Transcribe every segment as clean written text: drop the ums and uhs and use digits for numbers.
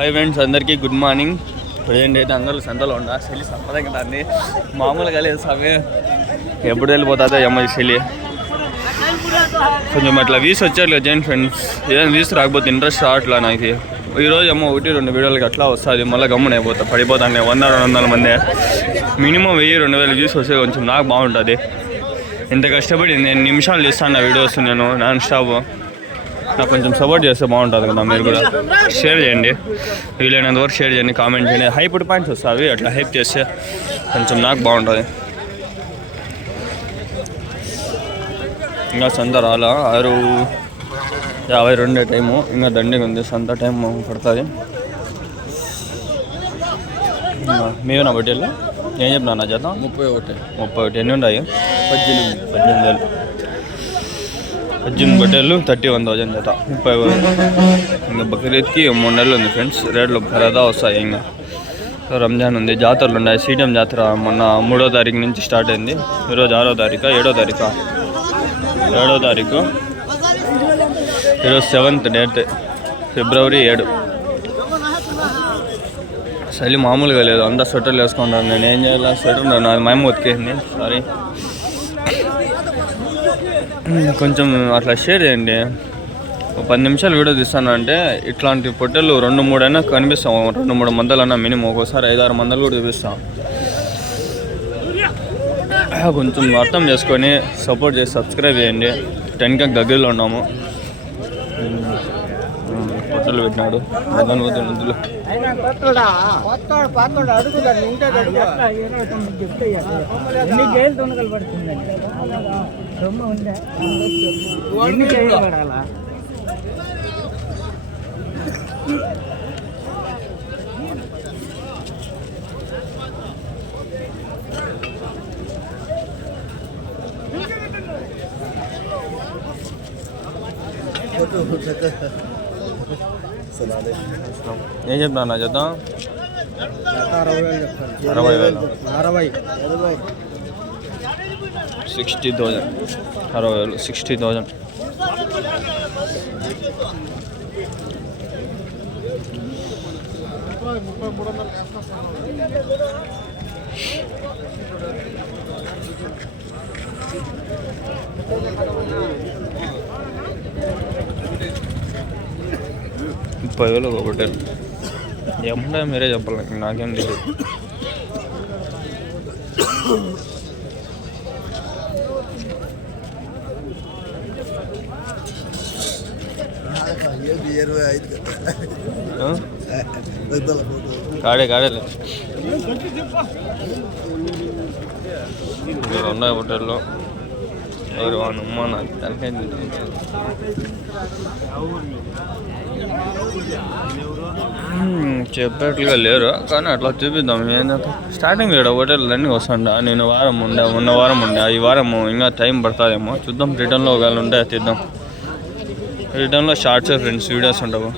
Hi friends, అందరికీ good morning. Present అయితే అందరూ సంతలో ఉండ చెల్లి సంపదంగా దాన్ని మామూలుగా లేదు సమయం ఎప్పుడు వెళ్ళిపోతుందో ఏమో చెల్లి. కొంచెం అట్లా వ్యూస్ వచ్చారు కదా జైన్ ఫ్రెండ్స్, ఏదైనా వ్యూస్ రాకపోతే ఇంట్రెస్ట్ రావట్లా నాకు. ఈరోజు ఏమో 1-2 వీడియోలకి అట్లా వస్తుంది, మళ్ళీ గమ్మున అయిపోతా పడిపోతాను. 100-200 మంది మినిమం 1000-2000 వ్యూస్ వస్తే కొంచెం నాకు బాగుంటుంది. ఇంత కష్టపడి నేను నిమిషాలు తీస్తాను వీడియోస్, నేను నాన్ స్టాప్. నాకు కొంచెం సపోర్ట్ చేస్తే బాగుంటుంది కదా. మీరు కూడా షేర్ చేయండి, వీలైనంత వరకు షేర్ చేయండి, కామెంట్ చేయండి. హైప్ పాయింట్స్ వస్తాయి, అట్లా హైప్ చేస్తే కొంచెం నాకు బాగుంటుంది. ఇంకా సంత రాలా 6:52 టైము, ఇంకా దండిగా ఉంది. సంత టైం పడుతుంది. మేమేనా బట్టెళ్ళు ఏం చెప్పినా నా చేత 31 ఎన్ని ఉన్నాయి? 18 బట్టెళ్ళు 31,000 చేత 30,000. ఇంకా బక్రీద్కి 3 నెలలు ఉంది ఫ్రెండ్స్. రేట్లు పెరదా వస్తాయి. ఇంకా రంజాన్ ఉంది, జాతరలు ఉన్నాయి. సీటం జాతర మొన్న 3వ తారీఖు నుంచి స్టార్ట్ అయింది. ఈరోజు 6వ తారీఖు 7వ తారీఖు 7వ తారీఖు. ఈరోజు 7th డేట్, ఫిబ్రవరి 7. చలి మామూలుగా లేదు, అంతా స్వెటర్లు వేసుకుంటాను. నేను ఏం చేయాలి, స్వెటర్ నాది మా అమ్మ ఉతికేసింది, సారీ. కొంచెం అట్లా షేర్ చేయండి. 10 నిమిషాలు వీడియో తీస్తాను అంటే ఇట్లాంటి పొట్టెలు 2-3 అయినా కనిపిస్తాం. 2-3 మందలన్నా మినిమం, ఒక్కోసారి 5-6 మందలు కూడా చూపిస్తాం. కొంచెం అర్థం చేసుకొని సపోర్ట్ చేసి సబ్స్క్రైబ్ చేయండి. 10K దగ్గరలో ఉన్నాము. పొట్టలు పెట్టినాడు వద్దులు. ఏం చెప్తా నా చేద్దాం? 60,000 60,000 60,000 60,000. $30,000 ఒక హోటల్. ఏమన్నా మీరే చెప్పాలి, నాకేం తెలియదు. కాడేలే మీరు ఉన్నాయి హోటల్లో. ఎవరు అమ్మ నాకు తనకాయ చెప్పేట్లుగా లేరు, కానీ అట్లా చూపిద్దాం. ఏంటంటే స్టార్టింగ్ ఇక్కడ హోటల్ అన్నీ వస్తుండా. నేను మొన్న వారం ఉండే, ఈ వారం ఇంకా టైం పడుతుందేమో చూద్దాం. రిటర్న్లో ఒకవేళ ఉంటే తీద్దాం. రిటర్న్లో షార్ట్స్ ఫ్రెండ్స్, వీడియోస్ ఉండవు.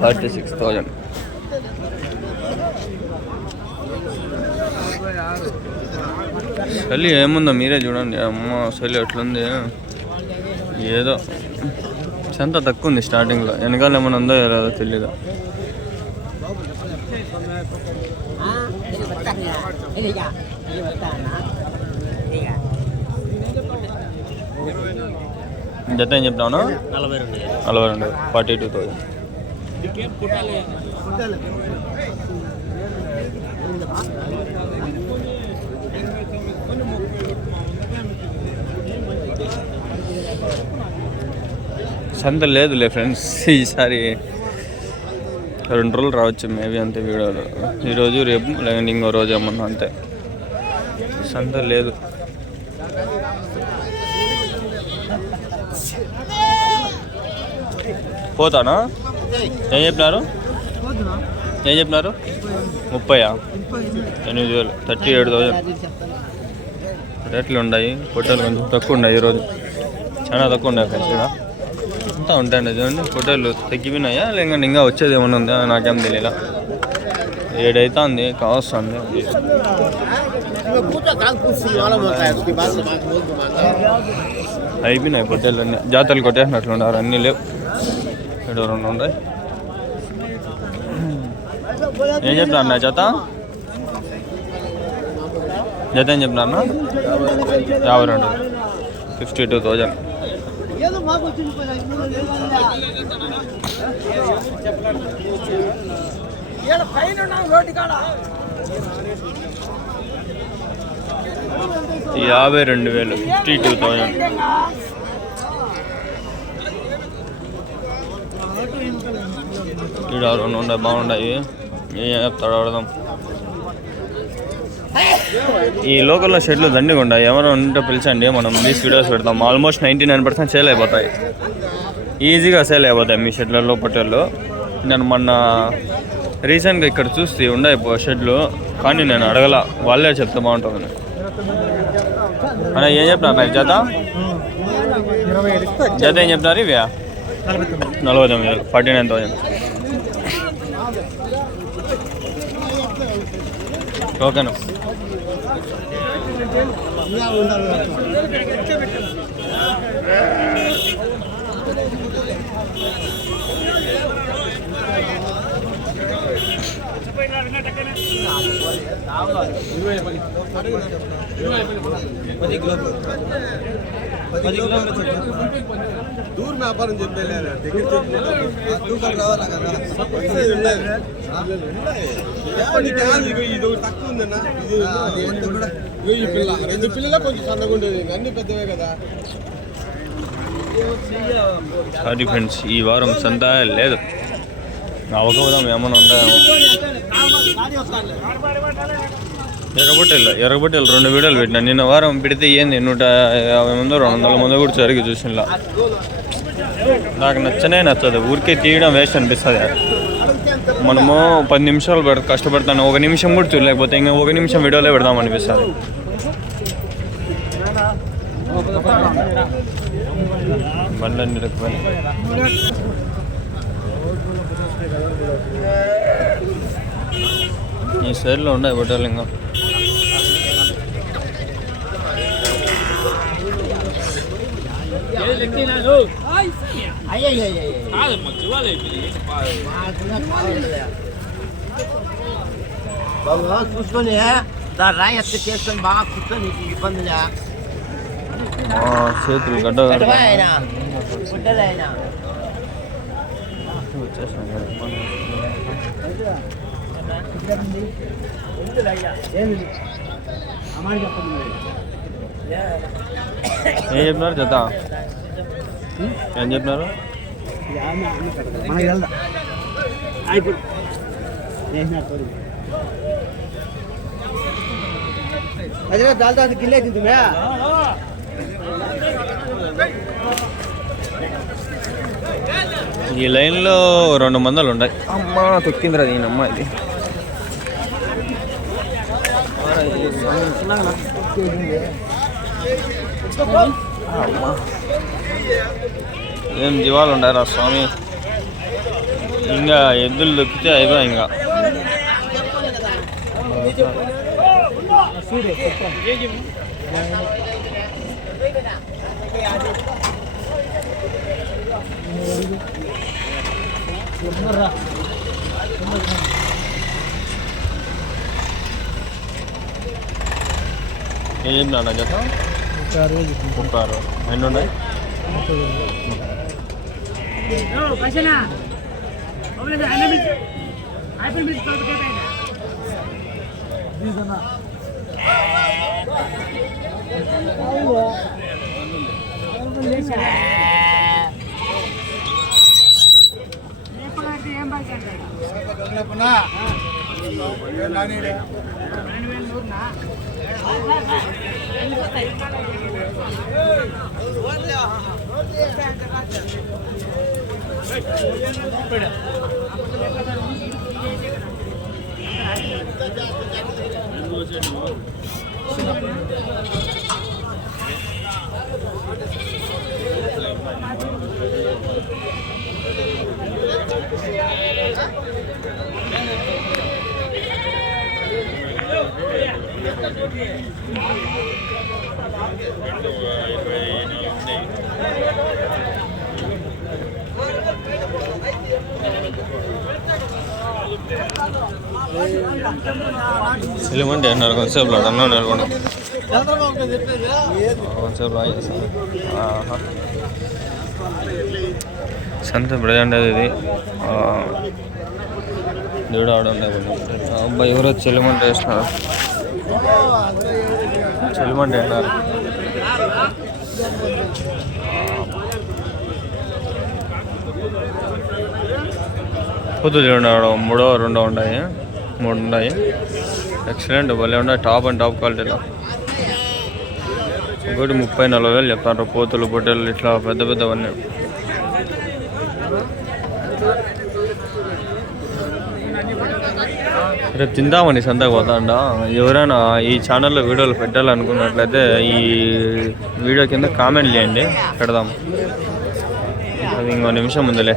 36,000. చలి ఏముందో మీరే చూడండి. అమ్మ చలి ఎట్లుంది, ఏదో సంత తక్కువ ఉంది స్టార్టింగ్లో. వెనకాల ఏమైనా ఉందో లేదో తెలీదు. జత ఏం చెప్తాను? 42 42,000. సంత లేదులే ఫ్రెండ్స్, ఈసారి 2 రోజులు రావచ్చు మేబీ, అంతే వీడియోలు. ఈరోజు రేపు లేదంటే ఇంకో రోజు ఏమన్నా, అంతే. సంత లేదు. పోతానా? ఏం చెప్పినారు 30,000 8,000 37,000 రేట్లు ఉన్నాయి. పొట్టలు కొంచెం తక్కువ ఉన్నాయి, ఈరోజు చాలా తక్కువ ఉన్నాయి ఫ్రెండ్స్. ఇక్కడ అంతా ఉంటాయండి చూడండి. పొట్టలు తగ్గిపోయినాయా లేదంటే ఇంకా వచ్చేది ఏమైనా ఉందా నాకేం తెలియలా. 7 అవుతుంది, కావస్తుంది. అయిపోయినాయి పొట్టేళ్ళు అన్నీ. జాతరలు కొట్టేసినట్లున్నారు, అన్నీ లేవు. ఇక్కడ 2 ఉన్నాయి. ఏం చెప్తున్నారు అన్న జత? జత ఏం చెప్తున్నారు అన్న? 52, 52,000. యాభై 52,000, 52,000. ఇక్కడ 2 ఉన్నాయి, బాగున్నాయి. ఏం చెప్తాడు అడదాం. ఈ లోకల్లో షెడ్లు దండిగా ఉన్నాయి. ఎవరు ఉంటే పిలిచండి, మనం మీస్ వీడియోస్ పెడతాం. ఆల్మోస్ట్ 99% సేల్ అయిపోతాయి, ఈజీగా సేల్ అయిపోతాయి మీ షెడ్లలో పొట్టేళ్ళు. నేను మొన్న రీసెంట్గా ఇక్కడ చూస్తే ఉన్నాయి షెడ్లు, కానీ నేను అడగల, వాళ్ళే చెప్తే బాగుంటుందని. అన్న ఏం చెప్తున్నారు జత? జత ఏం చెప్తున్నారు ఇవి? 49,000, 49,000. ఓకేనా? దూరం వ్యాపారం చెప్పలేదు, దగ్గర తూకాలు రావాలా కదా. ఇది తక్కువ ఉందన్న, ఈ పిల్ల 2 పిల్లలే కొంచెం సన్నగా ఉండేది, అన్ని పెద్దవే కదా. అది ఫ్రెండ్స్, ఈ వారం సంత లేదు. అవకపోదాం ఏమైనా ఉంటాయేమో. ఎర్రబొట్టెలు 2 వీడియోలు పెట్టినా. నిన్న వారం పెడితే ఏంది 150 మంది 200 మంది కూడా సరిగ్గా చూసినలా. నాకు నచ్చదు, ఊరికే తీయడం వేస్ట్ అనిపిస్తుంది. మనము 10 నిమిషాలు కష్టపడతాను, 1 నిమిషం కూడా చూడలేకపోతే ఇంకా 1 నిమిషం వీడియోలో పెడదాం అనిపిస్తుంది. బండ్లన్నీ రకమైన ఈ సైడ్లో ఉన్నాయి బొట్టలు. ఇంకా చూసుకొని రాయి ఎత్త చేసుకొని బాగా కూర్చొని ఇబ్బంది చేతులు గడ్డ ఏం చెప్పినారు జత? ఏం చెప్పినారు? గిల్లే తింటున్నా. ఈ లైన్లో 2 మందలు ఉన్నాయి. అమ్మ తొక్కిందిరా దీనమ్మ. ఇది ఏం జీవాలు ఉండారా స్వామి. ఇంకా ఎద్దులు దొక్కితే అయిపోయి. ఇంకా ఏం నాన్న జత? 36. ఎన్ని ఉన్నాయి? సెలిమంటే అన్నారు కొంతసేపు అన్న నెలకొండ కొంతసేపు లాగేస్తారు. సంత ప్రజెంట్ ఇది దేవుడు ఆడ ఉండే అబ్బాయి ఎవరో చెలిమంట వేస్తున్నారు. చెలిమంట అన్నారు. పొద్దు చూడండి ఆడ 3వ 2వ ఉన్నాయి, 3 ఉన్నాయి. ఎక్సలెంట్ భలే ఉన్నాయి, టాప్ అండ్ టాప్ క్వాలిటీలో. ఒకటి 30-40 వేలు చెప్తారు. పోతులు పొట్టెలు ఇట్లా పెద్ద పెద్దవన్నీ. రేపు తిందామండి సంతకు పోతాండా. ఎవరైనా ఈ ఛానల్లో వీడియోలు పెట్టాలనుకున్నట్లయితే ఈ వీడియో కింద కామెంట్ చేయండి, పెడదాం. అది ఇంకో నిమిషం ముందులే.